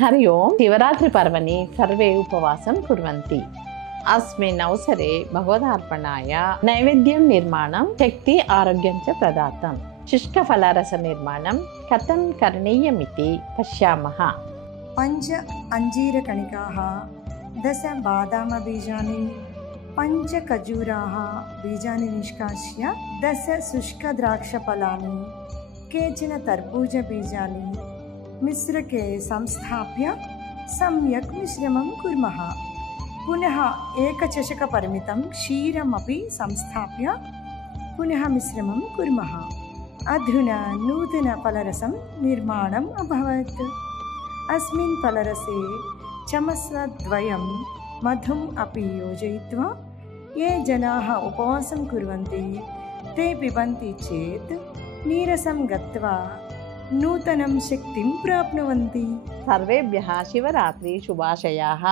हरि ओं। शिवरात्रि पर्वणि सर्वे उपवासं कुर्वन्ति। अस्मिन् अवसरे भगवदार्पणाय नैवेद्यं निर्माणं शक्ति आरोग्यं च प्रदातम्। शुष्कफलरसनिर्माणं कथं करणीयमिति पश्यामः। 5 अंजीरकणिकाः, 10 बादामबीजानि, 5 खजूराः बीजानि निष्कास्य, 10 शुष्कद्राक्षफलानि, केचन तरबूजबीजानि मिश्रके संस्थाप्य सम्यक् मिश्रणं कुर्मः। पुनः एकचषकपरिमितं क्षीरमपि संस्थाप्य पुनः मिश्रणं कुर्मः। अधुना नूतनफलरसं निर्माणम् अभवत्। अस्मिन् फलरसे चमसद्वयं मधुम् अपि योजयित्वा ये जनाः उपवासं कुर्वन्ति ते पिबन्ति चेत् नीरसं गत्वा नूतनं शक्तिं प्राप्नुवन्ति। सर्वेभ्यः शिवरात्रि शुभाशयाः।